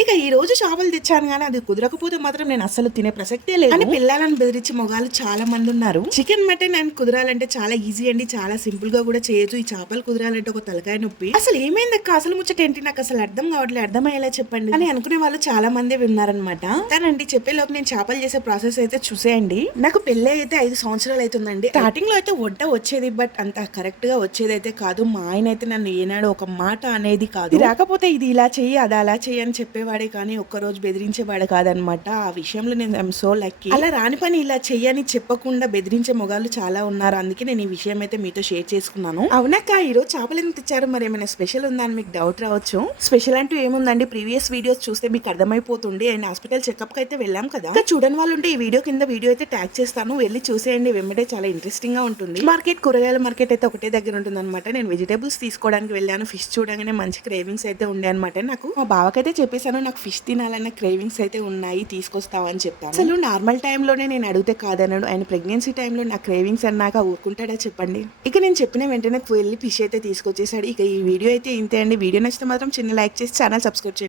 ఇక ఈ రోజు చేపలు తెచ్చాను గానీ అది కుదరకపోతే మాత్రం నేను అస్సలు తినే ప్రసక్తే లేదు అని పిల్లలను బెదిరించి మొగాలు చాలా మంది ఉన్నారు. చికెన్ మటన్ అండ్ కుదరాలంటే చాలా ఈజీ అండి, చాలా సింపుల్ గా కూడా చేయొచ్చు. ఈ చేపలు కుదరాలంటే ఒక తలకాయ నొప్పి. అసలు ఏమైంది అక్క, అసలు ముచ్చట ఏంటి, నాకు అసలు అర్థం కావట్లేదు, అర్థమయ్యేలా చెప్పండి అని అనుకునే వాళ్ళు చాలా మంది విన్నారనమాట. కానండి చెప్పేలోపు నేను చేపలు చేసే ప్రాసెస్ అయితే చూసేయండి. నాకు పెళ్లి అయితే 5 సంవత్సరాలు అవుతుందండి. స్టార్టింగ్ లో అయితే వంట వచ్చేది, బట్ అంత కరెక్ట్ గా వచ్చేది అయితే కాదు. మా ఆయన అయితే నన్ను ఏనాడు ఒక మాట అనేది కాదు. రాకపోతే ఇది ఇలా చెయ్యి, అది అలా చెయ్యి అని చెప్పేవాడే కానీ ఒక్కరోజు బెదిరించేవాడు కాదనమాట. ఆ విషయంలో నేను ఐఎమ్ సో లక్కీ. అలా రాని పని ఇలా చెయ్యని చెప్పకుండా బెదిరించే మొగాళ్ళు చాలా ఉన్నారు. అందుకే నేను ఈ విషయం అయితే మీతో షేర్ చేసుకున్నాను. అవునక్క, ఈ రోజు చేపలు ఎందుకు తెచ్చారు, మరి ఏమైనా స్పెషల్ ఉందా అని మీకు డౌట్ రావచ్చు. స్పెషల్ అంటూ ఏముందండి, ప్రీవియస్ వీడియోస్ చూస్తే మీకు అర్థమైపోతుంది. అండ్ హాస్పిటల్ చెకప్ కి అయితే వెళ్ళాం కదా, ఇంకా చూడని వాళ్ళు ఉంటే ఈ వీడియో కింద వీడియో అయితే ట్యాగ్ చేస్తాను, వెళ్ళి చూసేయండి. వెంబడే చాలా ఇంట్రెస్టింగ్ గా ఉంటుంది. మార్కెట్, కూరగాయల మార్కెట్ అయితే ఒకటే దగ్గర ఉంటుంది అనమాట. నేను వెజిటేబుల్స్ తీసుకోవడానికి వెళ్ళాను. ఫిష్ చూడగానే మంచి క్రేవింగ్స్ అయితే ఉండే అనమాట. నాకు మా బావకైతే చెప్పేశాను, నాకు ఫిష్ తినాలన్న క్రేవింగ్స్ అయితే ఉన్నాయి, తీసుకొస్తావని చెప్పాను. అసలు నార్మల్ టైంలోనే నేను అడిగితే కాదన్నాడు. ఆయన ప్రెగ్నెన్సీ టైంలో నా క్రేవింగ్స్ అన్నాక ఊరుకుంటాడా చెప్పండి. ఇక నేను చెప్పిన వెంటనే వెళ్ళి ఫిష్ అయితే తీసుకొచ్చేసాడు. ఇక ఈ వీడియో అయితే ఇంతే అండి. వీడియో నచ్చితే మాత్రం చిన్న లైక్ చేసి ఛానల్ సబ్స్క్రైబ్ చేయండి.